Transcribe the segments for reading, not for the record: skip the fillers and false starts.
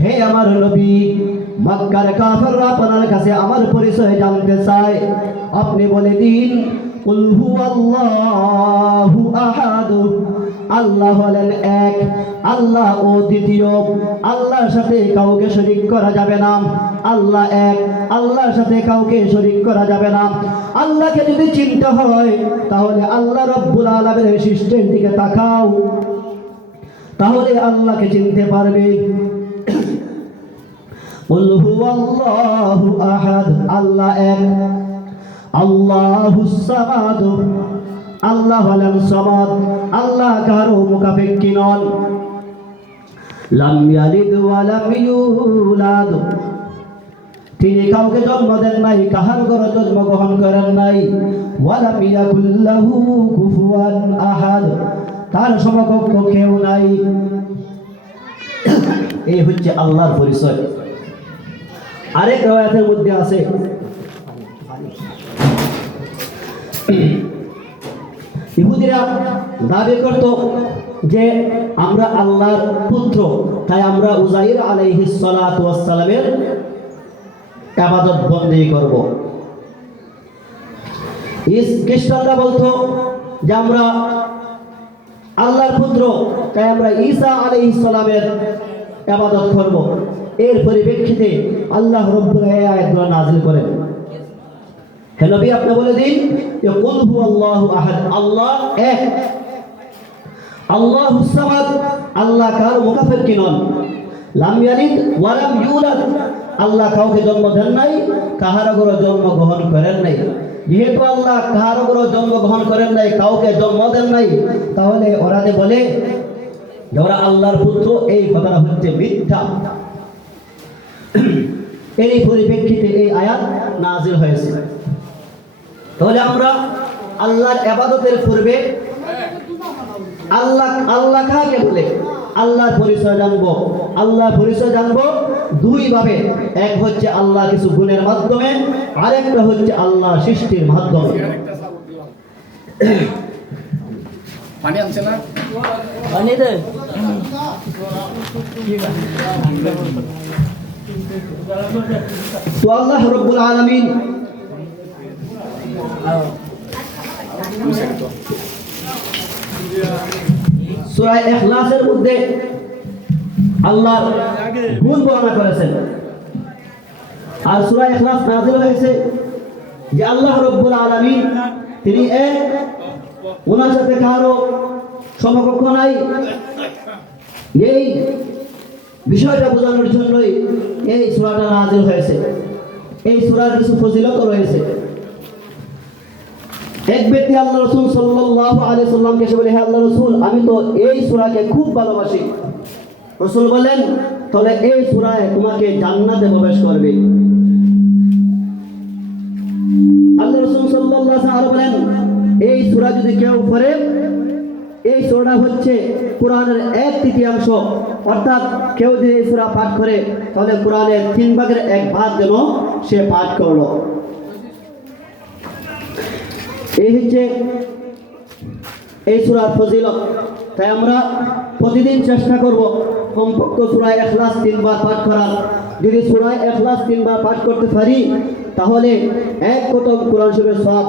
হে আমার নবী, মক্কার কাফেররা আপনার কাছে আমার পরিচয় জানতে চায়। আপনি বলে দিন, কুল হুয়াল্লাহু আহাদ, আল্লাহ হলেন এক, আল্লাহ অদ্বিতীয়, আল্লাহর সাথে কাউকে শরীক করা যাবে না। আল্লাহ এক, আল্লাহর সাথে কাউকে শরীক করা যাবে না। আল্লাহকে যদি চিনতে হয় তাহলে আল্লাহ রাব্বুল আলামিনের সৃষ্টির দিকে তাকাও, তাহলে আল্লাহকে চিনতে পারবে। কুল হুয়াল্লাহু আহাদ, আল্লাহ এক, আল্লাহুস সামাদ, আল্লাহ হলেন সামাদ, আল্লাহ কারো মুখাপেক্ষী নন। লাম ইয়ালিদ ওয়া লাম ইউলাদ, তিনি কাউকে জন্ম দেন নাই, কাহার ঘরে জন্মগ্রহণ করেন নাই। ওয়া লাম ইয়াকুল লাহু কুফুয়ান আহাদ, তার সমকক্ষ কেউ নাই। এই হচ্ছে আল্লাহর পরিচয়। আরেক রায়াতের মধ্যে আছে, ইহুদিরা দাবি করত যে আমরা আল্লাহর পুত্র, তাই আমরা উজাইর আলাইহিস সালাতু ওয়াস সালামের ইবাদত বন্দী করব। খ্রিস্টানরা বলতো যে আমরা আল্লাহর পুত্র, তাই আমরা ঈসা আলাইহিস সালামের ইবাদত করব। এর পরিপ্রেক্ষিতে আল্লাহ রাব্বুল আয়াতগুলো নাযিল করেন। হে নবী, আপনি বলে দিন যে কুল হুয়াল্লাহু আহাদ, আল্লাহ এক, আল্লাহুস সামাদ, আল্লাহ কারো মুখাপেক্ষী নন। লাম ইয়ালিদ ওয়া লাম ইউলাদ, আল্লাহ কাউকে জন্ম দেন নাই, কাহারও ঘরে জন্মগ্রহণ করেন নাই। যেহেতু আল্লাহ কাহারও ঘরে জন্মগ্রহণ করেন নাই, কাউকে জন্ম দেন নাই, তাহলে ওরা যে বলে যে ওরা আল্লাহর পুত্র, এই কথাটা হচ্ছে মিথ্যা। এই পরিপ্রেক্ষিতে এই আয়াত নাযিল হয়েছে। তাহলে আমরা আল্লাহর ইবাদতের পূর্বে আল্লাহ কাকে বলে আল্লাহর পরিচয় জানবো। আল্লাহর পরিচয় জানবো দুই ভাবে, এক হচ্ছে আল্লাহ কিছু গুণের মাধ্যমে, আরেকটা হচ্ছে আল্লাহ সৃষ্টির মাধ্যমে। পানি আনছে না, পানি দে। তো আল্লাহ রাব্বুল আলামিন সূরা ইখলাসের মধ্যে আল্লাহর গুণ বর্ণনা করেছেন। আর সূরা ইখলাস নাযিল হয়েছে যে আল্লাহ রাব্বুল আলামিন তিনি এক, ওনার সাথে কারো সমকক্ষ নাই। এই বিষয়টা বোঝানোর জন্যই এই সূরাটা নাযিল হয়েছে। এই সূরার কিছু ফজিলত রয়েছে। এক ব্যক্তি আল্লাহ রাসূল সাল্লাল্লাহু আলাইহি সাল্লামকে এসে বলে, হে আল্লাহ রাসূল, আমি তো এই সূরাকে খুব ভালোবাসি। রাসূল বলেন, তাহলে এই সূরায় তোমাকে জান্নাতে প্রবেশ করবে। আল্লাহ রাসূল সাল্লাল্লাহু আলাইহি সাল্লাম বলেন, এই সূরা যদি কেউ পড়ে, এই সূরাটা হচ্ছে কোরআনের 1/3, অর্থাৎ কেউ যদি এই সূরা পাঠ করে তাহলে কোরআনের 3 ভাগের 1 ভাগ যেন সে পাঠ করলো। এই হচ্ছে এই সূরার ফজিলত। তাই আমরা প্রতিদিন চেষ্টা করব কমপক্ষে সূরা ইখলাস 3 বার পাঠ করার। যদি সূরা ইখলাস 3 বার পাঠ করতে পারি তাহলে এক খতম কোরআন শরীফের সওয়াব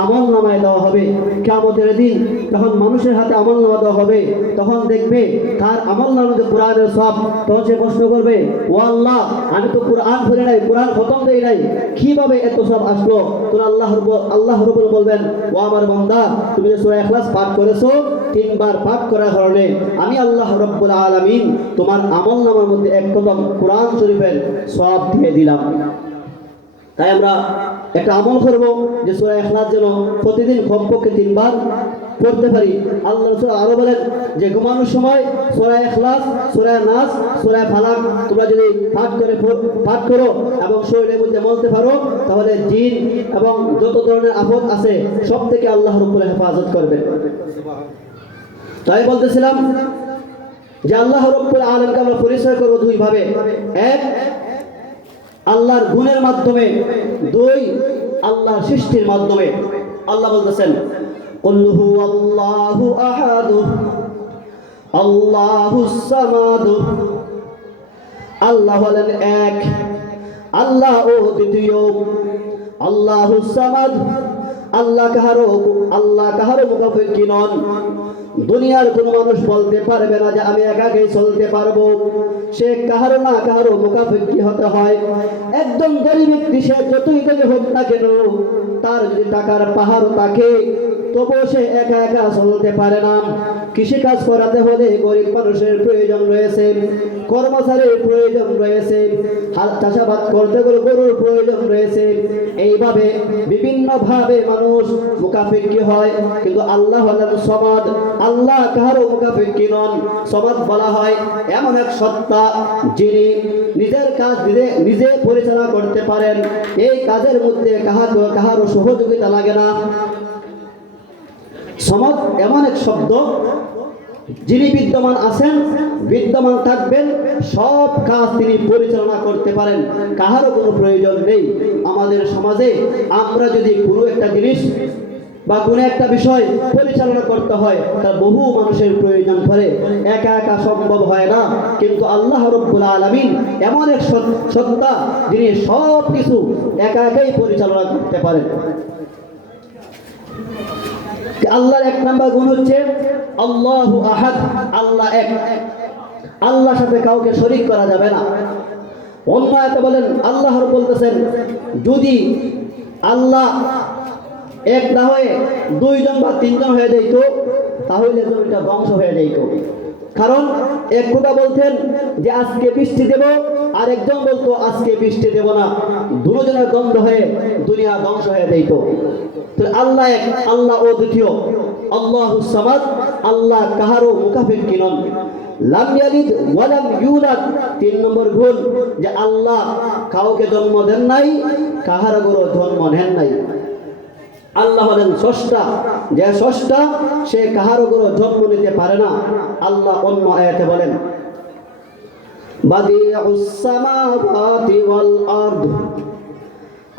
আমলনামায় দেওয়া হবে। কিয়ামতের দিন যখন মানুষের হাতে আমলনামা দেওয়া হবে, তখন দেখবে তার আমলনামাতে কোরআনের সওয়াব। তখন সে প্রশ্ন করবে, ও আল্লাহ, আমি তো কোরআন পড়ি নাই, কোরআন খতম দেই নাই, কিভাবে এত সওয়াব আসলো? তোর আল্লাহ রাব্বুল বলবেন, ও আমার বান্দা, তুমি যে সূরা ইখলাস পাঠ করেছো 3 বার পাঠ করার কারণে আমি আল্লাহ রাব্বুল আলামিন তোমার আমলনামার মধ্যে এক খতম কোরআন শরীফের সওয়াব দিয়ে দিলাম। তাই আমরা একটা আমল করব যে সূরা ইখলাস যেন প্রতিদিন কমপক্ষে 3 বার পড়তে পারি। আল্লাহ রাসূল আরো বলেন যে ঘুমানোর সময় সূরা ইখলাস, সূরা নাস, সূরা ফালাক তোমরা যদি পাঠ করো এবং শরীরের মধ্যে বলতে পারো, তাহলে জিন এবং যত ধরনের আফত আছে সব থেকে আল্লাহ রাব্বুল হেফাজত করবেন। তাই বলতেছিলাম যে আল্লাহ রাব্বুল আলামিনকে আমরা পরিচয় করব দুই ভাবে, এক আল্লাহর গুণের মাধ্যমে, দুই আল্লাহর সৃষ্টির মাধ্যমে। আল্লাহ বলতেছেন, কুল হুয়াল্লাহু আহাদ, আল্লাহুস সামাদ, আল্লাহ হলেন এক, আল্লাহ ও দ্বিতীয়, আল্লাহুস সামাদ, আল্লাহ কাহারো মুখাপেক্ষী নন। দুনিয়ার কোনো মানুষ বলতে পারবে না যে আমি একাকেই চলতে পারবো, সে কাহারো না কাহারো মুখাপেক্ষী হতে হয়। একদম গরিব ব্যক্তি সে যতই ধনী হোক না কেন, তার যদি টাকার পাহাড় থাকে তবুও সে একা একা চলতে পারে না। কৃষিকাজ করাতে হলে গরিব মানুষের প্রয়োজন রয়েছে, কর্মচারীর প্রয়োজন রয়েছে, হাল চাষাবাদ করতে গেলে গরুর প্রয়োজন রয়েছে। এইভাবে বিভিন্ন ভাবে মানুষ মুখাপেক্ষী হয়, কিন্তু আল্লাহ হলেন সমাদ। আল্লাহ কাহারও মুখাপেক্ষী নন। সমাদ বলা হয় এমন এক সত্তা যিনি নিজের কাজ নিজে পরিচালনা করতে পারেন। এই কাজের মধ্যে কাহারও সহযোগিতা লাগে না। সমাদ এমন এক শব্দ, যিনি বিদ্যমান আছেন, বিদ্যমান থাকবেন, সব কাজ তিনি পরিচালনা করতে পারেন, কাহারও কোনো প্রয়োজন নেই। আমাদের সমাজে আমরা যদি কোনো একটা জিনিস বা কোনো একটা বিষয় পরিচালনা করতে হয়, তার বহু মানুষের প্রয়োজন পড়ে, একা একা সম্ভব হয় না। কিন্তু আল্লাহ রাব্বুল আলামিন এমন এক সত্তা যিনি সব কিছু একা একাই পরিচালনা করতে পারেন। আল্লাহর এক নাম্বার গুণ হচ্ছে আল্লাহু আহাদ, আল্লাহ এক, আল্লাহর সাথে কাউকে শরীক করা যাবে না। অন্য আয়াতে বলেন, আল্লাহ বলতেছেন যদি আল্লাহ এক না হয়ে দুইজন বা তিনজন হয়ে যাইত তাহলে জমিটা ধ্বংস হয়ে যাইত। কারণ এক কথা বলতেন যে আজকে বৃষ্টি দেব, আর একজন বলতো আজকে বৃষ্টি দেব না, দুজনের দ্বন্দ্ব হয়ে দুনিয়া ধ্বংস হয়ে যাইত। তো আল্লাহ এক, আল্লাহ ও দ্বিতীয়, আল্লাহুস সামাদ, আল্লাহ কাহারও মুখাপেক্ষী নন। লাম ইয়ালিদ ওয়া লাম ইউলাদ, 3 নম্বর গুণ যে আল্লাহ কাউকে জন্ম দেন নাই, কাহারও জন্ম নেন নাই। আল্লাহ হলেন স্রষ্টা, যে স্রষ্টা সে কাহারও জন্ম নিতে পারে না। আল্লাহ অন্য আয়াতে বলেন বাদিউস সামাওয়াতি ওয়াল আরদ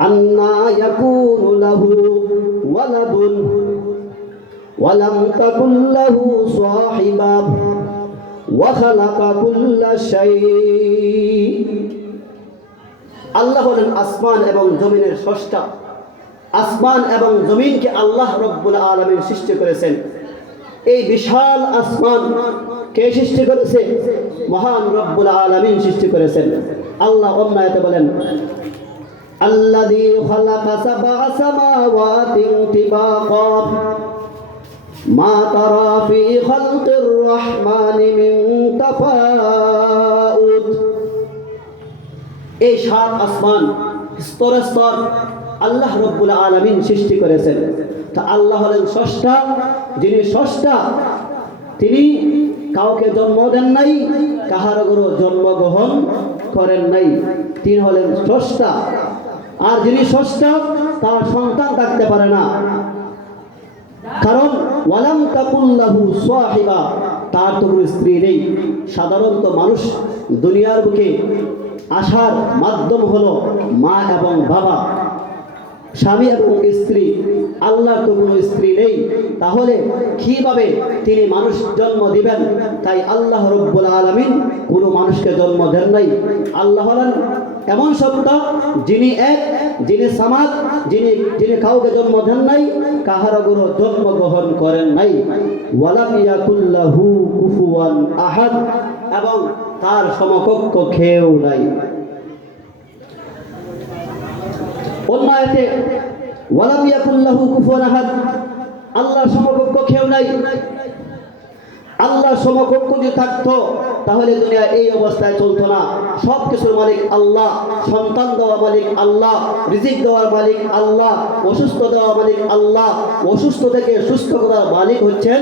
আন্না ইয়াকুনু লাহু ওয়ালাদুন ওয়া লাম তাকুল লাহু সাহিবা ওয়া খালাকা কুল্লা শাই। আল্লাহ হলেন আসমান এবং জমিনের স্রষ্টা। আসমান এবং জমিনকে আল্লাহ রব্বুল আলামিন সৃষ্টি করেছেন। এই বিশাল আসমান কে সৃষ্টি করেছে? মহান রব্বুল আলামিন সৃষ্টি করেছেন। আল্লাহ অন্য আয়াতে বলেন আল্লাযী খালাকা সাবআ সামাওয়াতিন তিবাকা মা তারা ফি খালকির রহমানি মিন তাফাউত। এই 7 আসমান স্তরে স্তর আল্লাহ রব্বুল আলামিন সৃষ্টি করেছেন। তা আল্লাহ হলেন স্রষ্টা, যিনি স্রষ্টা তিনি কাউকে জন্ম দেন নাই, কাহারও জন্মগ্রহণ করেন নাই। তিনি হলেন স্রষ্টা। আর যিনি স্রষ্টা তার সন্তান থাকতে পারে না, কারণ ওয়ালাম তাকুল লাহু সাহিবা, তার তো কোনো স্ত্রী নেই। সাধারণত মানুষ দুনিয়ার বুকে আসার মাধ্যম হলো মা এবং বাবা, স্বামী এবং স্ত্রী। আল্লাহর তো কোনো স্ত্রী নেই, তাহলে কিভাবে তিনি মানুষ জন্ম দিবেন? তাই আল্লাহ রব্বুল আলামিন কোনো মানুষকে জন্ম দেন নাই। আল্লাহ হলেন এমন সত্তা যিনি এক, যিনি সামাদ, যিনি কাউকে জন্ম দেন নাই, কাহারও জন্মগ্রহণ করেন নাই। ওয়ালাম ইয়াকুল লাহু কুফুয়ান আহাদ, এবং তার সমকক্ষ কেউ নাই। অন্য আয়াতে ওয়ালাম ইয়াকুল লাহু কুফুয়ান আহাদ, আল্লাহর সমকক্ষ কেউ নাই। আল্লাহর সমকক্ষ যদি থাকতো তাহলে দুনিয়া এই অবস্থায় চলতো না। সব কিছুর মালিক আল্লাহ, সন্তান দেওয়ার মালিক আল্লাহ, রিজিক দেওয়ার মালিক আল্লাহ, অসুস্থ দেওয়ার মালিক আল্লাহ, অসুস্থ থেকে সুস্থ করার মালিক হচ্ছেন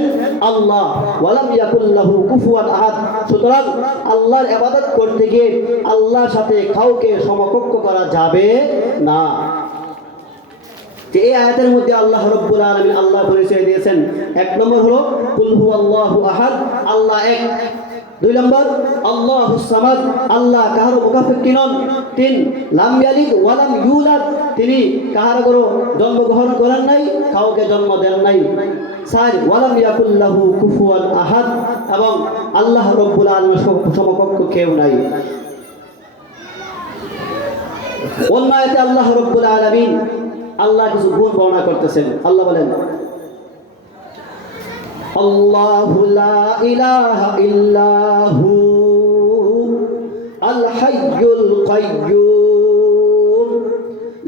আল্লাহ। ওয়ালাম ইয়াকুল লাহু কুফুয়ান আহাদ। সুতরাং আল্লাহর ইবাদত করতে গিয়ে আল্লাহর সাথে কাউকে সমকক্ষ করা যাবে না। এই আয়াতের মধ্যে আল্লাহ রব্বুল আলামিন আল্লাহ পরিচয় দিয়েছেন। 1 নম্বর হলো কুল হুয়াল্লাহু আহাদ, আল্লাহ এক। 2 নম্বর আল্লাহুস সামাদ, আল্লাহ কাহারও মুখাপেক্ষী নন। 3 লাম ইয়ালিদ ওয়া লাম ইউলাদ, তিনি কাহারও জন্মগ্রহণ করেন নাই, কাউকে জন্ম দেন নাই। 4 ওয়ালাম ইয়াকুল লাহু কুফুয়ান আহাদ, এবং আল্লাহ রব্বুল আলামিনের সমকক্ষ কেউ নাই। অন্য আয়াতে আল্লাহ রাব্বুল আলামিন আল্লাহ কিছু গুণ বর্ণনা করতেছেন। আল্লাহ বলেন, আল্লাহু লা ইলাহা ইল্লাহু আল হাইয়ুল কাইয়্যুম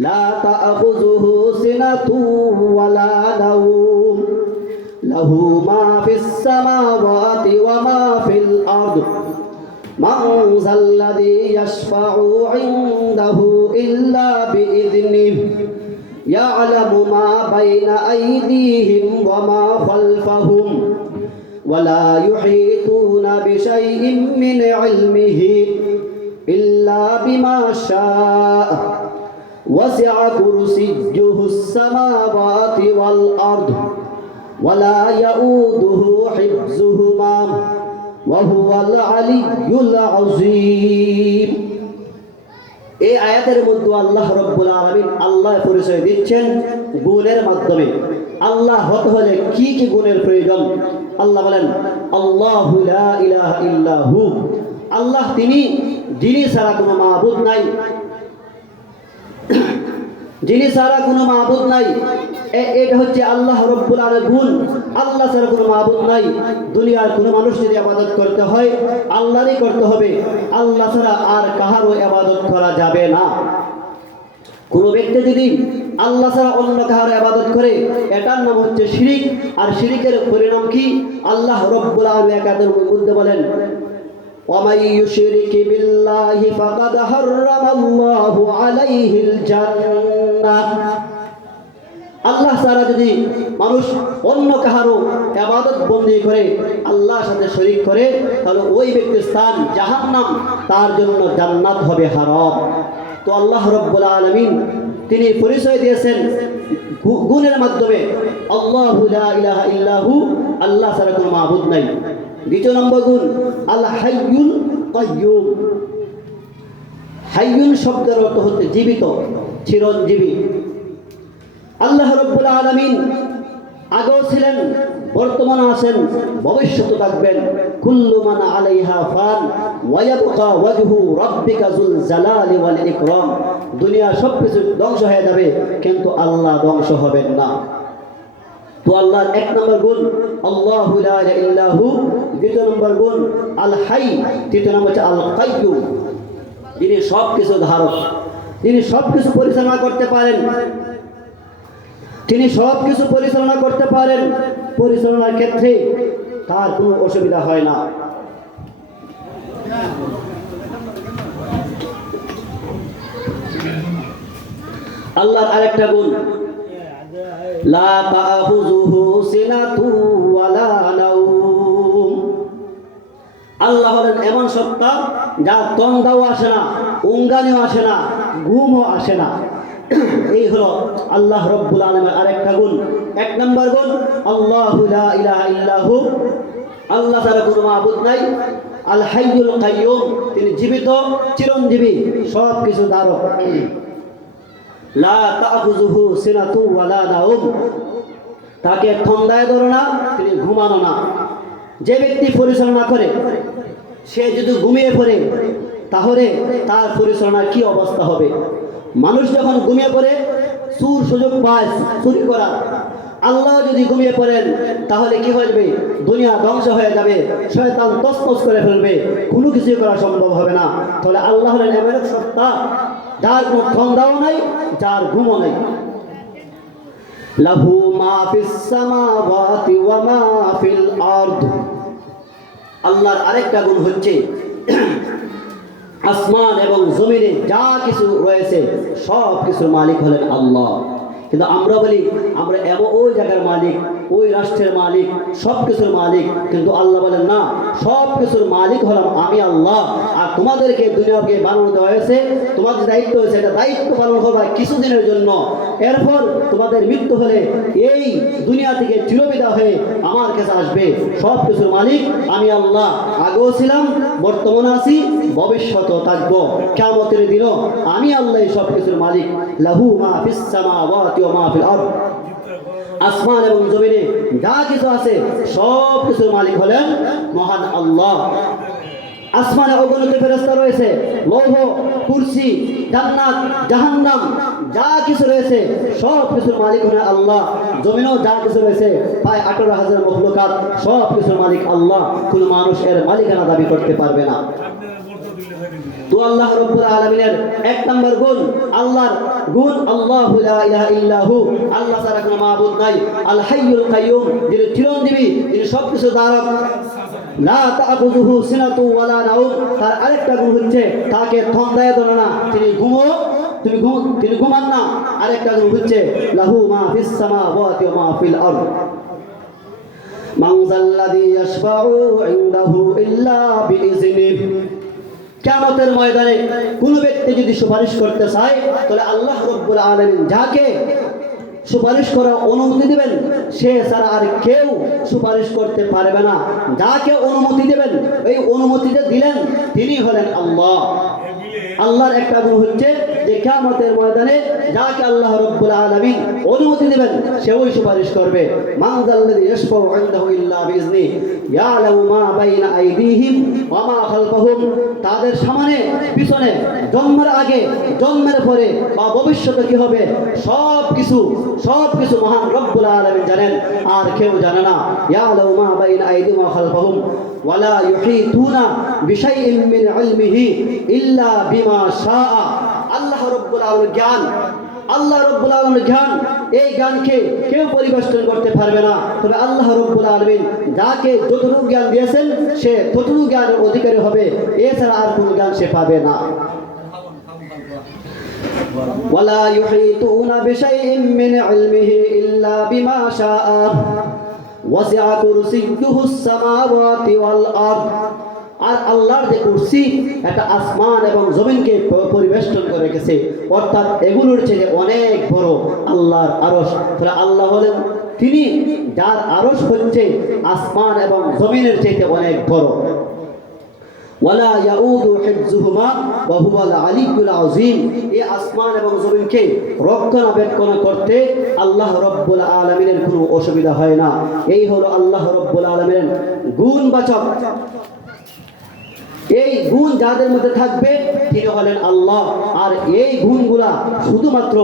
লা তা'খুযুহু সিনাতুন ওয়া লা নাওম লাহু মা ফিস সামাওয়াতি ওয়া মা ফিল আরদ মান যাল্লাযী ইয়াশফা'ু 'ইনদাহু ইল্লা বিইذনিহি يعلم ما بين أيديهم وما خلفهم ولا يحيطون بشيء من علمه إلا بما شاء وسع كرسيه السماوات والأرض ولا يؤوده حفظهما وهو العلي العظيم। এই আয়াতের মধ্যে আল্লাহ রাব্বুল আলামিন আল্লাহ পরিচয় দিচ্ছেন গুণের মাধ্যমে। আল্লাহ হতে হলে কি কি গুণের প্রয়োজন? আল্লাহ বলেন, আল্লাহু লা ইলাহা ইল্লাহু, আল্লাহ তিনি, যিনি ছাড়া কোনো মাবুদ নাই, যিনি ছাড়া কোনো মাবুদ নাই। এটা হচ্ছে আল্লাহ রাব্বুল আলামিনের গুণ। আল্লাহ ছাড়া কোনো মাবুদ নাই। দুনিয়ার কোনো মানুষ যদি ইবাদত করতে হয় আল্লাহরই করতে হবে, আল্লাহ ছাড়া আর কাহারও ইবাদত করা যাবে না। কোনো ব্যক্তি যদি আল্লাহ ছাড়া অন্য কাহার ইবাদত করে এটার নাম হচ্ছে শিরিক। আর শিরিকের পরিণাম কি? আল্লাহ রাব্বুল আলামিন একাদের মধ্যে বলেন, وَمَن يُشْرِكْ بِاللَّهِ فَقَدْ حَرَّمَ اللَّهُ عَلَيْهِ الْجَنَّةَ। আল্লাহ ছাড়া যদি মানুষ অন্য কাহারও ইবাদত বন্দী করে, আল্লাহর সাথে শরীক করে, তাহলে ওই ব্যক্তির স্থান জাহান্নাম, তার জন্য জান্নাত হবে হারাম। তো আল্লাহ রাব্বুল আলামিন তিনি পরিচয় দিয়েছেন গুণের মাধ্যমে, আল্লাহু লা ইলাহা ইল্লাহু, আল্লাহ ছাড়া কোনো মাবুদ নাই। দ্বিতীয় নম্বর গুণ আল হাইয়ুল কাইয়্যুম। হাইয়ুন শব্দের অর্থ হচ্ছে জীবিত, চিরঞ্জীবী। আল্লাহ রাব্বুল আলামিন আগেও ছিলেন, বর্তমানে আছেন, ভবিষ্যতে থাকবেন। কুল্লু মান আলাইহা ফান ওয়া ইয়াবকা ওয়াজহু রাব্বিকা যুল জালালি ওয়াল ইকরাম। দুনিয়া সবকিছু ধ্বংস হয়ে যাবে, কিন্তু আল্লাহ ধ্বংস হবেন না। তো আল্লাহর এক নম্বর গুণ আল্লাহু লা ইলাহা ইল্লাহু। দ্বিতীয় নম্বর গুণ আল হাই। তৃতীয় নম্বর হচ্ছে আল কাইয়্যুম, যিনি সবকিছু ধারক, যিনি সবকিছু পরিচালনা করতে পারেন। তিনি সবকিছু পরিচালনা করতে পারেন, পরিচালনার ক্ষেত্রে তার কোনো অসুবিধা হয় না। আল্লাহর আরেকটা গুণ লা তা'খুযুহু সিনাতুন ওয়া লা নাওম। আল্লাহ হলেন এমন সত্তা যার তন্দাও আসে না, উঙ্গানিও আসে না, ঘুমও আসে না। এই হলো আল্লাহ রাব্বুল আলামিনের আরেকটা গুণ। এক নম্বর গুণ আল্লাহু লা ইলাহা ইল্লাহু, আল্লাহ ছাড়া কোনো মাবুদ নাই। আল হাইয়ুল কাইয়্যুম, তিনি জীবিত, চিরঞ্জীবী, সব কিছু ধারক। লা তা'খুযুহু সিনাতুন ওয়া লা নাওম, তাকে ঠান্ডায় ধরে না, তিনি ঘুমানো না। যে ব্যক্তি পরিচালনা করে সে যদি ঘুমিয়ে পড়ে তাহলে তার পরিচালনার কি অবস্থা হবে? মানুষ যখন ঘুমিয়ে পড়ে সুর সুযোগ পায় চুরি করার, আল্লাহ যদি ঘুমিয়ে পড়েন তাহলে কি হয়ে যাবে? দুনিয়া ধ্বংস হয়ে যাবে, শয়তান তছনছ করে ফেলবে, কোনো কিছুই করা সম্ভব হবে না। তাহলে আল্লাহ হলেন এমন এক সত্তা যার কোনো ঠান্ডাও নাই, যার ঘুমও নাই। লাহু মা ফিস সামাওয়াতি ওয়া মা ফিল আরদ। আল্লাহর আরেকটা গুণ হচ্ছে আসমান এবং জমিনে যা কিছু রয়েছে সব কিছুর মালিক হলেন আল্লাহ। কিন্তু আমরা বলি আমরা এমন ওই জায়গার মালিক, ওই রাষ্ট্রের মালিক, সব কিছুর মালিক, কিন্তু আল্লাহ বলেন না, সব কিছুর মালিক হলাম আমি আল্লাহ। আর তোমাদেরকে দুনিয়াকে বানানো দেওয়া হয়েছে, তোমাদের দায়িত্ব হয়েছে, এটা দায়িত্ব পালন করবা কিছুদিনের জন্য। এরপর তোমাদের মৃত্যু হলে এই দুনিয়া থেকে চিরবিদায় হয়ে আমার কাছে আসবে। সব কিছুর মালিক আমি আল্লাহ, আগেও ছিলাম, বর্তমানে আছি, ভবিষ্যতেও থাকবো। কিয়ামতের দিনও আমি আল্লাহ সব কিছুর মালিক। লাহু মা ফিস সামাওয়াতি ওয়া মা ফিল আরদ। আসমান এবং জমিনে যা কিছু আছে সব কিছুর মালিক হলেন মহান আল্লাহ। আসমানে অগণিত ফেরেশতা রয়েছে, লৌহ, কুরসি, জান্নাত, জাহান্নাম যা কিছু রয়েছে সব কিছুর মালিক হলেন আল্লাহ। জমিনও যা কিছু রয়েছে প্রায় 18,000 মখলুকাত, সব কিছুর মালিক আল্লাহ। কোনো মানুষ এর মালিকানা দাবি করতে পারবে না। তো আল্লাহ রাব্বুল আলামিনের এক নম্বর গুণ, আল্লাহর গুণ আল্লাহু লা ইলাহা ইল্লাহু, আল্লাহ ছাড়া কোনো মাবুদ নাই। আল হাইয়ুল কাইয়ুম, যিনি চিরঞ্জীবী, যিনি সবকিছু ধারক। লা তা'খুযুহু সিনাতু ওয়ালা নাওম, তার আরেকটা গুণ হচ্ছে তাকে ঠন্ডায় ধরে না, তিনি ঘুমান না। আরেকটা গুণ হচ্ছে লাহু মা ফিস সামাওয়াতি ওয়া মা ফিল আরদ। মান যাল্লাযী ইয়াশফাউ ইনদাহু ইল্লা বিইজনিহি। কিয়ামতের ময়দানে কোন ব্যক্তি যদি সুপারিশ করতে চায়, তাহলে আল্লাহ রাব্বুল আলামিন যাকে সুপারিশ করার অনুমতি দিবেন সে ছাড়া আর কেউ সুপারিশ করতে পারবে না। যাকে অনুমতি দিবেন, এই অনুমতিটা দিলেন তিনি হলেন আল্লাহ। আল্লাহর একটা গুণ হচ্ছে যে কিয়ামতের ময়দানে যাকে আল্লাহ রাব্বুল আলামিন অনুমতি দিবেন সে ওই সুপারিশ করবে। মান যাল্লাযী ইয়াশফাউ ইনদাহু ইল্লা বিইজনিহি ইয়ালামু মা বাইনা আইদিহিম ওয়া মা খালফাহুম, তাদের সামনে পিছনে, জন্মের আগে, জন্মের পরে বা ভবিষ্যতে কি হবে সব কিছু মহান রব্বুল আলামিন জানেন, আর কেউ জানে না। ইয়ালামু মা বাইনা আইদিহিম ওয়া খালফাহুম ওয়া লা ইউহিতুনা বিশাইইন মিন ইলমিহি ইল্লা বিমা শাআ। আল্লাহ রাব্বুল আলামিনের জ্ঞান, আল্লাহ রাব্বুল আলামিনের জ্ঞান, এই জ্ঞানকে কেউ পরিবেষ্টন করতে পারবে না। তবে আল্লাহ রাব্বুল আলামিন যাকে যতটুকু জ্ঞান দিয়েছেন সে ততটুকু জ্ঞানের অধিকারী হবে, এছাড়া আর কোনো জ্ঞান সে পাবে না। ওয়ালা ইউহিতুনা বিশাইইন মিন ইলমিহি ইল্লা বিমা শাআ ওয়াসিআ কুরসিয়্যুহুস সামাওয়াতি ওয়াল আরদ। আর আল্লাহর যে কুরসি এটা আসমান এবং জমিনকে পরিবেষ্টন করে রেখেছে, অর্থাৎ এগুলোর চেয়ে অনেক বড় আল্লাহর আরশ। তাহলে আল্লাহ হলেন তিনি যার আরশ হচ্ছে আসমান এবং জমিনের চেয়ে অনেক বড়। ওয়ালা ইয়াউদু হিফযুহুমা ওয়া হুয়াল আলিয়্যুল আযীম। এই আসমান এবং জমিনকে রক্ষণাবেক্ষণ করতে আল্লাহ রাব্বুল আলামিনের কোনো অসুবিধা হয় না। এই হলো আল্লাহ রাব্বুল আলামিনের গুণবাচক। এই গুণ যাদের মধ্যে থাকবে তিনি হলেন আল্লাহ। আর এই গুণগুলা শুধুমাত্র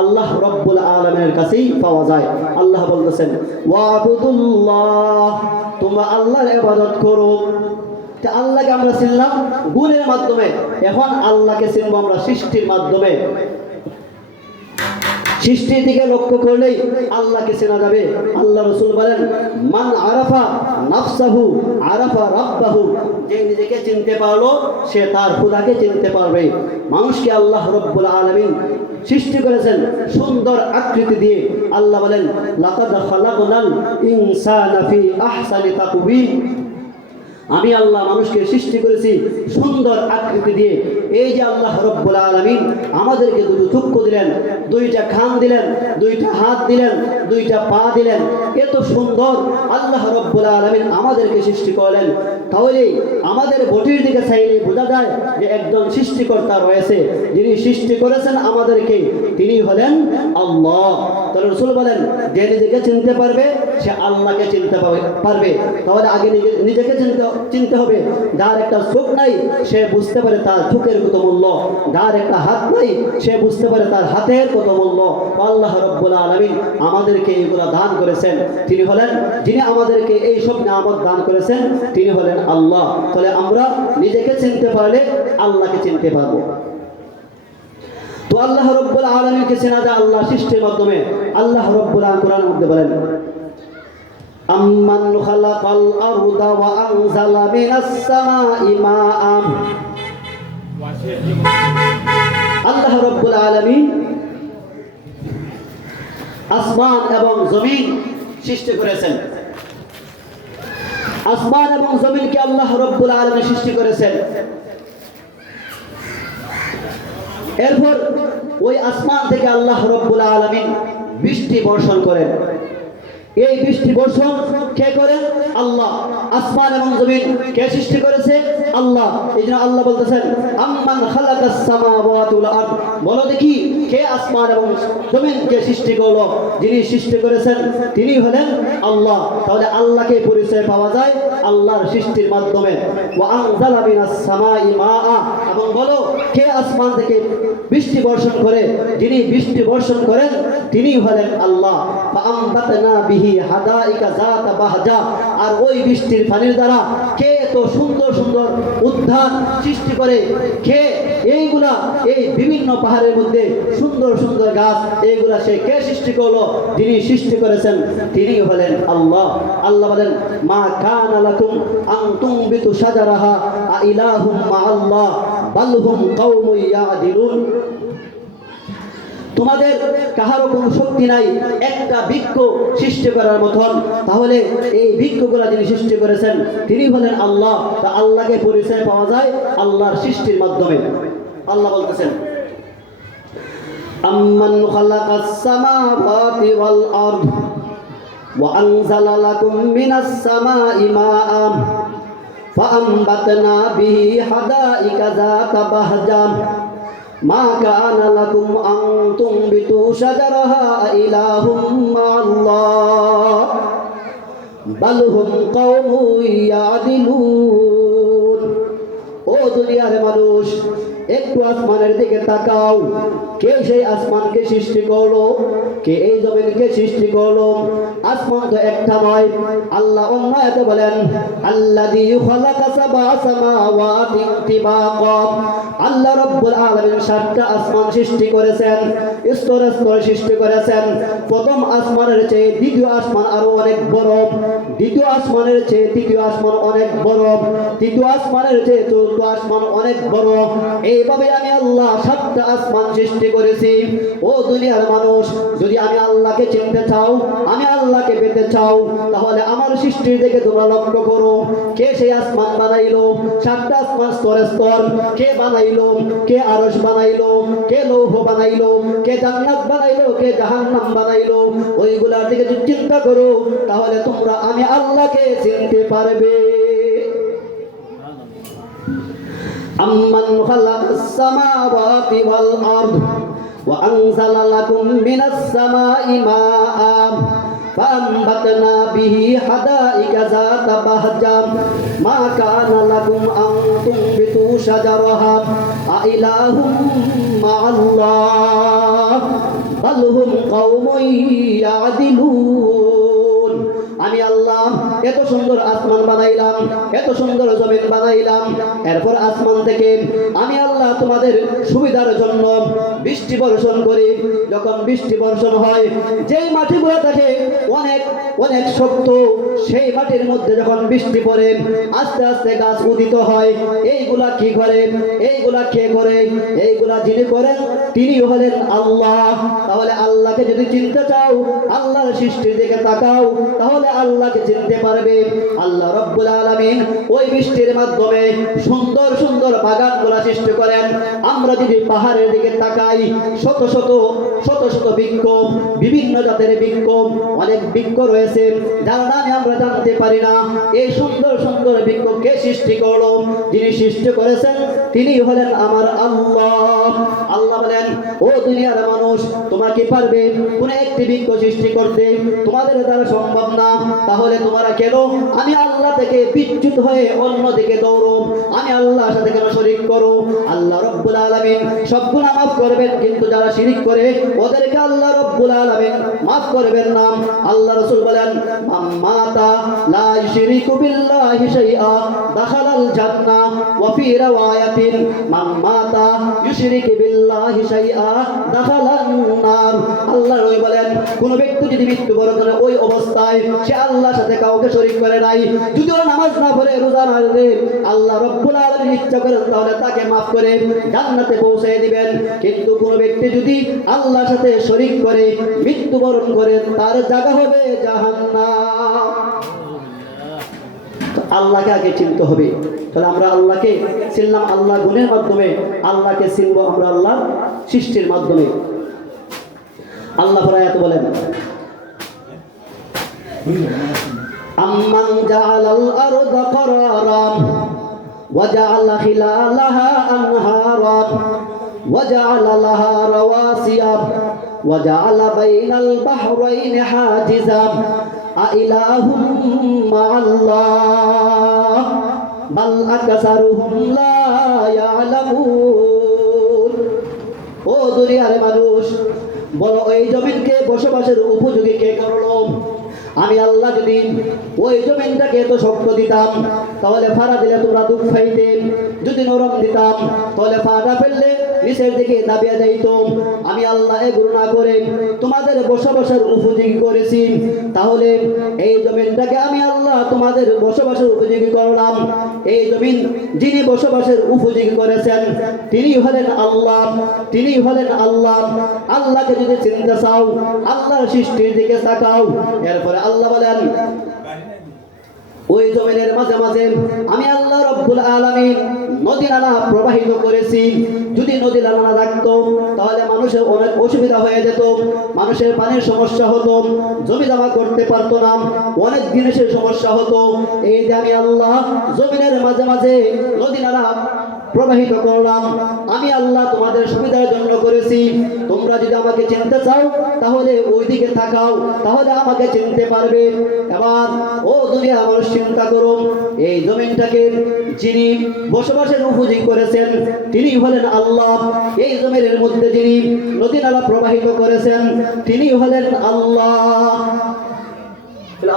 আল্লাহ রাব্বুল আলামিনের কাছেই পাওয়া যায়। আল্লাহ বলতেছেন ওয়াবুদুল্লাহ, তোমরা আল্লাহর ইবাদত করো। আল্লাহকে আমরা চিনলাম গুণের মাধ্যমে, এখন আল্লাহকে চিনবো আমরা সৃষ্টির মাধ্যমে। সৃষ্টির দিকে লক্ষ্য করলেই আল্লাহকে চেনা যাবে। আল্লাহ রাসূল বলেন মান আরাফা নাফসাহু আরাফা রাব্বাহু, যে নিজেকে চিনতে পারলো সে তার খোদাকে চিনতে পারবে। মানুষকে আল্লাহ রাব্বুল আলামিন সৃষ্টি করেছেন সুন্দর আকৃতি দিয়ে। আল্লাহ বলেন লাকাদ খালাকনাল ইনসানা ফি আহসানি তাকওয়িম, আমি আল্লাহ মানুষকে সৃষ্টি করেছি সুন্দর আকৃতি দিয়ে। এই যে আল্লাহ রাব্বুল আলামিন আমাদেরকে দুটো চক্ষু দিলেন, দুইটা কান দিলেন, দুইটা হাত দিলেন, দুইটা পা দিলেন, এত সুন্দর আল্লাহ রাব্বুল আলামিন আমাদেরকে সৃষ্টি করলেন। তাহলে আমাদের বডির দিকে চাইলে বোঝা যায় যে একজন সৃষ্টিকর্তা রয়েছে, যিনি সৃষ্টি করেছেন আমাদেরকে, তিনি হলেন আল্লাহ। তাহলে রাসূল বলেন যে নিজেকে চিনতে পারবে সে আল্লাহকে চিনতে পারবে। তাহলে আগে নিজেকে চিনতে হবে। যার একটা চোখ নাই সে বুঝতে পারে তার চোখের কত মূল্য, যার একটা হাত নাই সে বুঝতে পারে তার হাতের কত মূল্য। আল্লাহ রাব্বুল আলামিন আমাদেরকে এগুলা দান করেছেন, তিনি হলেন যিনি আমাদেরকে এই সব নিয়ামত দান করেছেন, তিনি হলেন আল্লাহ। তাহলে আমরা নিজেকে চিনতে পারলে আল্লাহকে চিনতে পারবো। তো আল্লাহ রাব্বুল আলামিনকে চেনা যায় আল্লাহ সৃষ্টির মাধ্যমে। আল্লাহ রাব্বুল আলামিন কোরআনের মধ্যে বলেন আম্মান খালাকাল আরদা ওয়া আনজালা মিনাস সামাই মাআন। আল্লাহ রাব্বুল আলামিন আসমান এবং জমিন সৃষ্টি করেছেন। আসমান এবং জমিনকে আল্লাহ রাব্বুল আলামিন সৃষ্টি করেছেন। এরপর ওই আসমান থেকে আল্লাহ রাব্বুল আলামিন বৃষ্টি বর্ষণ করেন। এই বৃষ্টি বর্ষণ কে করেন? আল্লাহ। আসমান এবং জমিন কে সৃষ্টি করেছে? আল্লাহ। এই জন্য আল্লাহ বলতেছেন আম্মান খালাকাস সামাওয়াতি ওয়াল আরদ, বলো দেখি কে আসমান এবং জমিনকে সৃষ্টি করলো? যিনি সৃষ্টি করেছেন তিনি হলেন আল্লাহ। তাহলে আল্লাহকে পরিচয় পাওয়া যায় আল্লাহর সৃষ্টির মাধ্যমে। ওয়া আনজালা মিনাস সামাই মাআ, এবং বলো কে আসমান থেকে বৃষ্টি বর্ষণ করে? যিনি বৃষ্টি বর্ষণ করেন তিনি হলেন আল্লাহ। ফাআমবাতনা বিহি হাদাইকা যাতা বাহজা। আর ওই বৃষ্টির পানির দ্বারা কে এত সুন্দর সুন্দর উদ্যান সৃষ্টি করে? কে এইগুলা, এই বিভিন্ন পাহাড়ের মধ্যে সুন্দর সুন্দর গাছ, এইগুলা সে কে সৃষ্টি করলো? যিনি সৃষ্টি করেছেন তিনি হলেন আল্লাহ। আল্লাহ বলেন, মা কানা লাকুম আন তুমবিতু শাজারাহা আ ইলাহুম মা আল্লাহ বাল হুম কওমুন ইয়াদিলুন। তোমাদের কাহারও কোনো শক্তি নাই একটা বৃক্ষ সৃষ্টি করার মতন। তাহলে এই বৃক্ষগুলা যিনি সৃষ্টি করেছেন তিনি হলেন আল্লাহ। তা আল্লাহকে পরিচয় পাওয়া যায় আল্লাহর সৃষ্টির মাধ্যমে। আল্লাহ বলতেছেন, আম্মান খালাকাস সামাওয়াতি ওয়াল আরদ ওয়া আনজালা লাকুম মিনাস সামাই মাআন ফাআমবাতনা বিহি হাদাইকা যাতা বাহজাম মা কানা লাকুম আন তুমবিতু শাজারাহা ইলাহুম মা'আল্লাহ বাল হুম কওমুন ইয়াদিলুন। ও দুনিয়ার মানুষ, একটু আসমানের দিকে তাকাও। কে সেই আসমানকে সৃষ্টি করলো? কে এই জমিনকে সৃষ্টি করলো? আসমান তো একটা নয়। আল্লাহ অন্য আয়াতে বলেন, আল্লাযী খালাকা সাবআ সামাওয়াতি তিবাকা। আল্লাহ রাব্বুল আলামিন 7টা আসমান সৃষ্টি করেছেন, স্তরে স্তরে সৃষ্টি করেছেন। প্রথম আসমানের চেয়ে দ্বিতীয় আসমান আরো অনেক বড়, দ্বিতীয় আসমানের চেয়ে তৃতীয় আসমান অনেক বড়, তৃতীয় আসমানের চেয়ে চতুর্থ আসমান অনেক বড়। এইভাবে আমি আল্লাহ 7টা আসমান সৃষ্টি করেছি। ও দুনিয়ার মানুষ, যদি আমি আল্লাহকে চিনতে চাও, আমি আল্লাহকে পেতে চাও, তাহলে আমার সৃষ্টির দিকে তোমরা লক্ষ্য করো। কে সেই আসমান বানাইলো? 7টা আসমান স্তরে স্তর। কে বানাইলো? কে আরশ বানাইলো? কে লৌহ বানাইলো? কে জান্নাত বানাইলো? কে জাহান্নাম বানাইলো? ওইগুলার দিকে যদি চিন্তা করো, তাহলে তোমরা আমি আল্লাহকে চিনতে পারবে। আম্মান খালাকাস সামাওয়াতি ওয়াল আরদ ওয়া আনজালা লাকুম মিনাস সামাই মাআন ফাআমবাতনা বিহি হাদাইকা যাতা বাহজাম মা কানা লাকুম আন তুমবিতু শাজারাহা আ ইলাহুম মা'আল্লাহ বাল হুম কওমুন ইয়াদিলুন। আমি আল্লাহ এত সুন্দর আসমান বানাইলাম, এত সুন্দর জমিন বানাইলাম। এরপর আসমান থেকে আমি আল্লাহ তোমাদের সুবিধার জন্য বৃষ্টি বর্ষণ করি। যখন বৃষ্টি বর্ষণ হয়, যেই মাটিগুলো থাকে অনেক অনেক শক্ত, সেই মাটির মধ্যে যখন বৃষ্টি পড়ে আস্তে আস্তে গাছ উদিত হয়। এইগুলা কি করে? এইগুলা কে করে? এইগুলা যিনি করেন তিনি হলেন আল্লাহ। তাহলে আল্লাহকে যদি চিনতে চাও, আল্লাহর সৃষ্টির দিকে তাকাও, তাহলে আল্লাহকে চিনতে পারবে। আল্লাহ রাব্বুল আলামিন ওই বৃষ্টির মাধ্যমে সুন্দর সুন্দর বাগানগুলা সৃষ্টি করেন। আমরা যদি পাহাড়ের দিকে তাকাই, শত শত শত শত বৃক্ষ, বিভিন্ন জাতের বৃক্ষ, অনেক বৃক্ষ রয়েছে যার নামে আমরা জানতে পারি না। এই সুন্দর সুন্দর বৃক্ষ কে সৃষ্টি করলো? যিনি সৃষ্টি করেছেন তিনি হলেন আমার আল্লাহ। আল্লাহ বলেন, ও দুনিয়ার মানুষ, তোমরা কি পারবে কোন একটি বৃক্ষ সৃষ্টি করতে? তোমাদের দ্বারা সম্ভব না। তাহলে তোমরা কেন আমি আল্লাহ থেকে বিচ্যুত হয়ে অন্যদিকে দৌড়ো? আমি আল্লাহর সাথে কেন শরীক করো? আল্লাহ রাব্বুল আলামিন সব গুনাহ মাফ করবেন, কিন্তু যারা শিরক করে ওদেরকে আল্লাহ রাব্বুল আলামিন মাফ করবেন না। আল্লাহ রাসূল বলেন, মাতা লা ইউশরিকু বিল্লাহি শাইআ দাখালাল জান্নাহ ওয়া ফি রাওয়ায়াতিন মাতা ইউশরিকু বিল্লাহি শাইআ দাখালান নার। আল্লাহ নবী বলেন, কোন ব্যক্তি যদি মৃত্যুবরণ করে ওই অবস্থায় সে আল্লাহর সাথে কাউকে শরীক করে নাই, যদি ও নামাজ না পড়ে, রোজা না রাখে, আল্লাহ রাব্বুল আলামিন ইচ্ছা করেন তাহলে তাকে মাফ করে জান্নাতে পৌঁছে দিবেন। কিন্তু কোন ব্যক্তি যদি আল্লাহর সাথে শরীক করে মৃত্যুবরণ করে, তার জায়গা হবে জাহান্নাম। আল্লাহকে আগে চিনতে হবে। তাহলে আমরা আল্লাহকে চিনলাম আল্লাহ গুণের মাধ্যমে, আল্লাহকে চিনবো আমরা আল্লাহ সৃষ্টির মাধ্যমে। আল্লাহ আয়াতে বলেন, আম্মান জাআলাল আরদা কারারান ওয়া জাআলা খিলালাহা আনহারান ওয়া জাআলা লাহা রাওয়াসিয়া ওয়া জাআলা বাইনাল বাহরাইনি হাজিজান আ ইলাহুম মা'আল্লাহ বাল আকসারুহুম লা ইয়ালামুন। দুনিয়ার মানুষ, বলো ওই জমিনকে বসবাসের উপযোগী কে করলো? আমি আল্লাহ যদি ওই জমিনটাকে এত শক্ত দিতাম তাহলে ফাড়া দিলে তোমরা দুঃখ পাইতে, যদি নরম দিতাম তাহলে ফাড়া ফেললে নিচের দিকে দাবিয়ে যাইত। আমি আল্লাহ এগুলো না করে তোমাদের বসবাসের উপযোগী করেছি, তাহলে এই জমিনটাকে আমি আল্লাহ তোমাদের বসবাসের উপযোগী করলাম। এই জমিন যিনি বসবাসের উপযোগী করেছেন তিনি হলেন আল্লাহ, তিনি হলেন আল্লাহ। আল্লাহকে যদি চিনতে চাও আল্লাহর সৃষ্টির দিকে তাকাও। এরপরে আল্লাহ বলেন ওই জমিনের মাঝে মাঝে আমি আল্লাহ রব্বুল আলামিন নদী নালা প্রবাহিত করেছি। যদি নদী নালা না থাকতো তাহলে মানুষের অনেক অসুবিধা হয়ে যেত, মানুষের পানির সমস্যা হতো, জমি জমা করতে পারতো না, অনেক জিনিসের সমস্যা হতো। এই যে আমি আল্লাহ জমিনের মাঝে মাঝে নদী নালা প্রবাহিত করলাম, আমি আল্লাহ তোমাদের সুবিধার জন্য করেছি। তোমরা যদি আমাকে চিনতে চাও তাহলে ওইদিকে তাকাও, তাহলে আমাকে চিনতে পারবে। এবার ও দুনিয়া মানুষ চিন্তা করো, এই জমিনটাকে যিনি বসবাসের উপযোগী করেছেন তিনি হলেন আল্লাহ। এই জমিনের মধ্যে যিনি নদী নালা প্রবাহিত করেছেন তিনি হলেন আল্লাহ।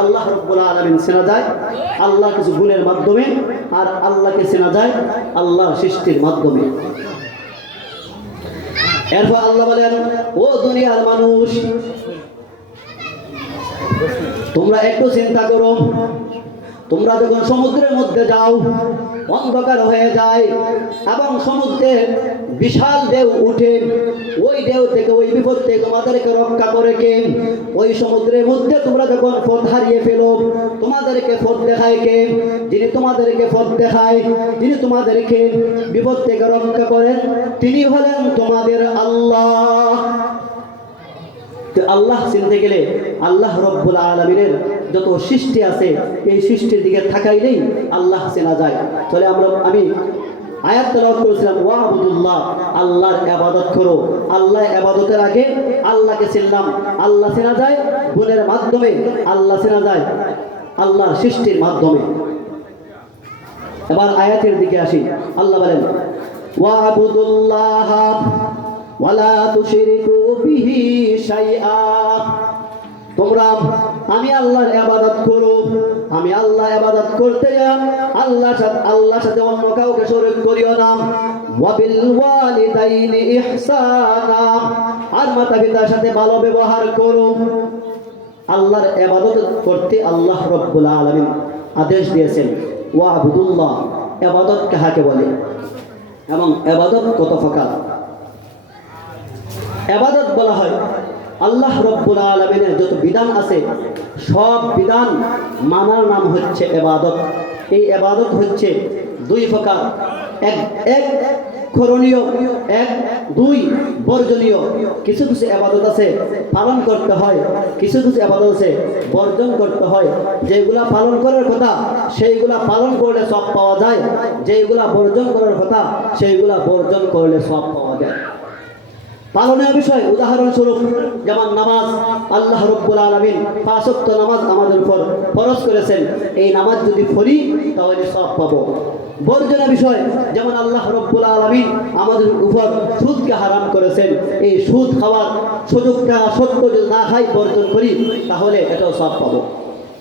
আল্লাহ রব্বুল আলামিন চেনা যায় আল্লাহ কিছু গুণের মাধ্যমে, আর আল্লাহকে চেনা যায় আল্লাহর সৃষ্টির মাধ্যমে। এরপর আল্লাহ বলেন ও দুনিয়ার মানুষ, তোমরা একটু চিন্তা করো, তোমরা যখন সমুদ্রের মধ্যে যাও অন্ধকার হয়ে যায় এবং সমুদ্রে বিশাল ঢেউ উঠে, ওই ঢেউ থেকে ওই বিপদ থেকে তোমাদেরকে রক্ষা করে কে? ওই সমুদ্রের মধ্যে তোমরা যখন পথ হারিয়ে ফেলো তোমাদেরকে পথ দেখায় কে? যিনি তোমাদেরকে পথ দেখায়, যিনি তোমাদেরকে বিপদ থেকে রক্ষা করেন তিনি হলেন তোমাদের আল্লাহ। আল্লাহ চিনতে গেলে আল্লাহ রব্বুল আলামিনের যত সৃষ্টি আছে এই সৃষ্টির দিকে তাকাইলেই আল্লাহ চেনা যায়। তাহলে আমি আয়াত তেলাওয়াত করেছিলাম ওয়াবুদুল্লাহ, আল্লাহর ইবাদত করো। আল্লাহ ইবাদতের আগে আল্লাহকে চিনলাম। আল্লাহ চেনা যায় গুণের মাধ্যমে, আল্লাহ চেনা যায় আল্লাহর সৃষ্টির মাধ্যমে। এবার আয়াতের দিকে আসি। আল্লাহ বলেন ওয়াবুদুল্লাহ ওয়ালা তুশরিকু বিহি শাইআ, তোমরা আমি আল্লাহর ইবাদত করো। আমি আল্লাহ ইবাদত করতে আল্লাহর সাথে অন্য কাউকে শরীক করিও না। ওয়া বিল ওয়ালিদাইনি ইহসানা, আর মাতা পিতার সাথে ভালো ব্যবহার করো। আল্লাহর ইবাদত করতে আল্লাহ রব্বুল আলামিন আদেশ দিয়েছেন ওয়াবুদুল্লাহ। ইবাদত কাকে বলে এবং ইবাদত কত প্রকার? ইবাদত বলা হয় আল্লাহ রব্বুল আলামিনের যত বিধান আছে সব বিধান মানার নাম হচ্ছে ইবাদত। এই ইবাদত হচ্ছে দুই প্রকার, এক করণীয়, এক দুই বর্জনীয়। কিছু কিছু ইবাদত আছে পালন করতে হয়, কিছু কিছু ইবাদত আছে বর্জন করতে হয়। যেগুলা পালন করার কথা সেইগুলা পালন করলে সব পাওয়া যায়, যেগুলা বর্জন করার কথা সেইগুলা বর্জন করলে সব পাওয়া যায়। পালনের বিষয় উদাহরণস্বরূপ যেমন নামাজ, আল্লাহ রব্বুল আলামিন 5 ওয়াক্ত নামাজ আমাদের উপর ফরজ করেছেন। এই নামাজ যদি পড়ি তাহলে সব পাবো। বর্জনের বিষয় যেমন আল্লাহ রব্বুল আলামিন আমাদের উপর সুদকে হারাম করেছেন। এই সুদ খাওয়ার সুযোগটা সত্য যদি না খাই বর্জন করি তাহলে এটাও সব পাবো।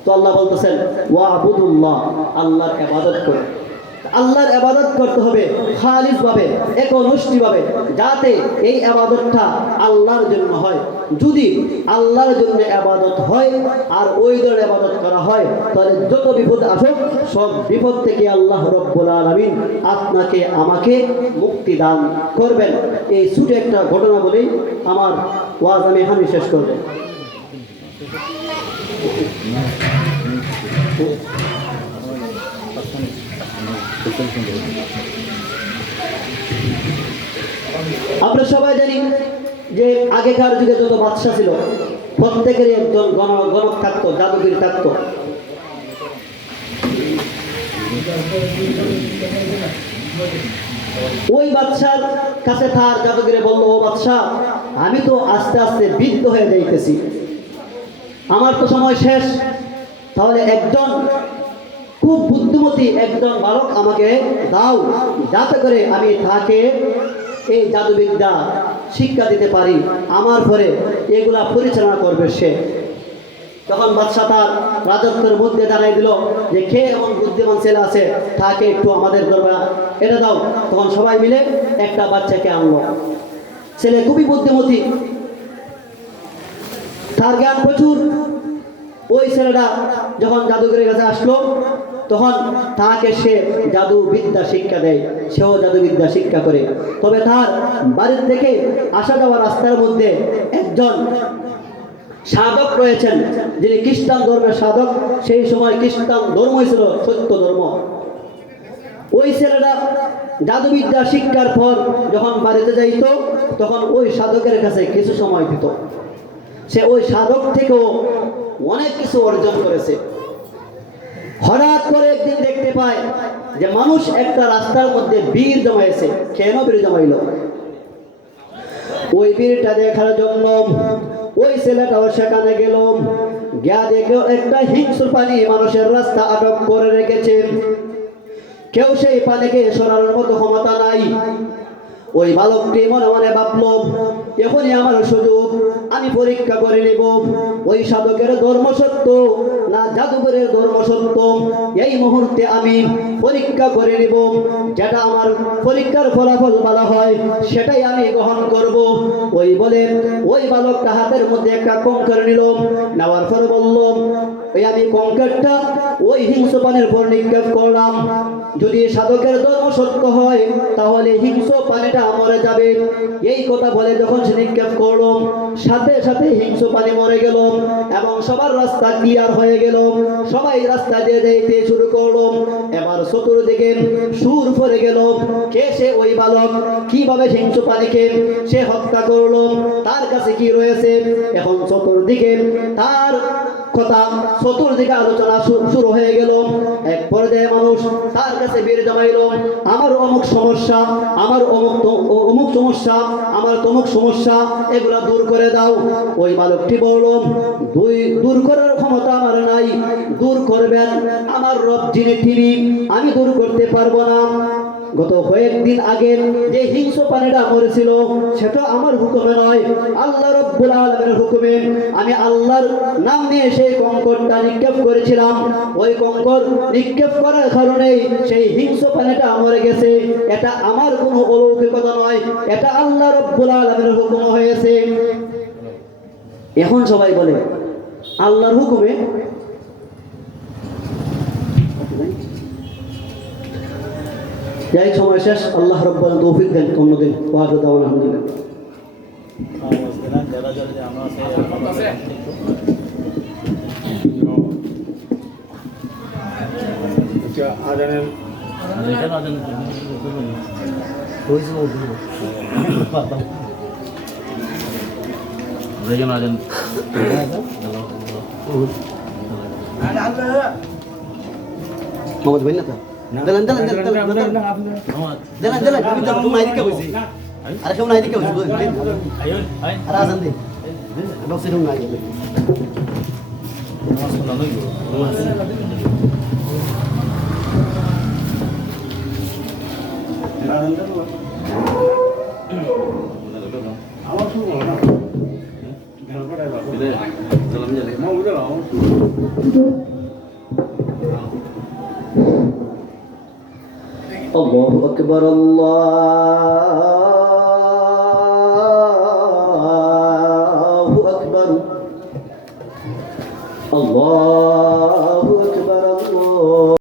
তো আল্লাহ বলতেছেন ওয়াবুদুল্লাহ, আল্লাহর ইবাদত করো। আল্লাহর ইবাদত করতে হবে খালিস ভাবে, একনিষ্ঠ ভাবে, যাতে এই ইবাদতটা আল্লাহর জন্য হয়। যদি আল্লাহর জন্য ইবাদত হয় আর ওই ধরনের ইবাদত করা হয় তাহলে যত বিপদ আসুক সব বিপদ থেকে আল্লাহ রব্বুল আলামিন আপনাকে আমাকে মুক্তি দান করবেন। এই ছোট একটা ঘটনা বলেই আমার ওয়াজ আমি এখানে শেষ করব। আমরা সবাই জানি যে আগেকার যুগে যত বাদশা ছিল প্রত্যেকেরই একজন গণক থাকতো, জাদুগির থাকতো। ওই বাদশার কাছে তার জাদুগিরে বলল, ও বাদশা, আমি তো আস্তে আস্তে বৃদ্ধ হয়ে যাইতেছি, আমার তো সময় শেষ, তাহলে একজন খুব বুদ্ধিমতী একজন বালক আমাকে দাও, যাতে করে আমি তাকে এই জাদুবিদ্যা শিক্ষা দিতে পারি, আমার পরে এগুলা পরিচালনা করবে সে। তখন বাদশাহ তার রাজত্বের মধ্যে জানাই দিল যে কে এমন বুদ্ধিমান ছেলে আছে তাকে একটু আমাদের দরবার এটা দাও। তখন সবাই মিলে একটা বাচ্চাকে আনলো। ছেলে খুবই বুদ্ধিমতী, তার জ্ঞান প্রচুর। ওই ছেলেটা যখন জাদুঘরের কাছে আসলো তখন তাকে সে জাদুবিদ্যা শিক্ষা দেয়, সেও জাদুবিদ্যা শিক্ষা করে। তবে তার বাড়ির থেকে আসা যাওয়া রাস্তার মধ্যে একজন সাধক রয়েছেন, যিনি খ্রিস্টান ধর্মের সাধক। সেই সময় খ্রিস্টান ধর্মই ছিল সত্য ধর্ম। ওই ছেলেটা জাদুবিদ্যা শিক্ষার পর যখন বাড়িতে যাইত তখন ওই সাধকের কাছে কিছু সময় দিত। সে ওই সাধক থেকেও অনেক কিছু অর্জন করেছে। হঠাৎ করে একদিন দেখতে পায় যে মানুষ একটা রাস্তার মধ্যে বীর জমাইছে। কেন বীর জমাইল? ওই বীরটা দেখার জন্য ওই ছেলেটাও সেখানে গেল। গিয়া দেখেও একটা হিংস্র পানি মানুষের রাস্তা আটক করে রেখেছে। কেউ সেই পানিকে সরানোর মতো ক্ষমতা নাই। ওই বালকটি মনে মনে ভাবলো, এখনই আমার সুযোগ, আমি পরীক্ষা করে নেব ওই সাধকের ধর্ম সত্য না জাদুঘরের ধর্ম সত্য। এই মুহূর্তে আমি পরীক্ষা করে নেব, যেটা আমার পরীক্ষার ফলাফল ভালো হয় সেটাই আমি গ্রহণ করব। ওই বলে ওই বালকটা হাতের মধ্যে একটা কঙ্কর নিল। নেওয়ার পর বলল, ওই আমি কঙ্করটা ওই হিংস্র পানির পর নিক্ষেপ করলাম। যদি সাধকের ধর্ম সত্য হয় তাহলে হিংস্র পানিটা মরে যাবে। এই কথা বলে যখন সে নিক্ষেপ করলো সাথে সাথে হিংস্র পানি মরে গেল এবং সবার রাস্তা ক্লিয়ার হয়ে গেল। সবাই রাস্তা দিয়ে যেতে শুরু করলো। এবার চতুর্দিকে সুর পড়ে গেল। কে সে? ওই বালক। কিভাবে হিংস্র পানিকে সে হত্যা করলো, তার কাছে কি রয়েছে? এখন চতুর্দিকে তার কথা, চতুর্দিকে আলোচনা শুরু হয়ে গেল। এক পর্যায়ে মানুষ তার কাছে বীর জমাইল, আমার অমুক সমস্যা, আমার অমুক সমস্যা, আমার তমুক সমস্যা, এগুলা দূর করে দাও। ওই বালকটি বলল, দূর করার ক্ষমতা আমার নাই, দূর করবেন আমার রব যিনি তিনি, আমি দূর করতে পারবো না। গত কয়েকদিন আগে যে হিংস্র পানিটা মরেছিল সেটা আমার হুকুমে নয়, আল্লাহ রাব্বুল আলামিনের হুকুমে। আমি আল্লাহর নাম নিয়ে সেই কঙ্করটা নিক্ষেপ করেছিলাম। ওই কঙ্কর নিক্ষেপ করার কারণে সেই হিংস্র পানিটা মরে গেছে। এটা আমার কোনো অলৌকিকতা নয়, এটা আল্লাহ রাব্বুল আলামিনের হুকুম হয়েছে। এখন সবাই বলে আল্লাহর হুকুমে। যাই সময় শেষ, আল্লাহ রাব্বুল আলামিন তৌফিক দেন অন্যদিন। ওয়া আখিরু দাওয়ানা আলহামদুলিল্লাহ। মোহাম্মদ ভাই না তো jalan kami dapat rumah ini kau sih ada kau naik kau sih ada azan deh abang sedang naik Allahu Akbar, Allahu Akbar, Allah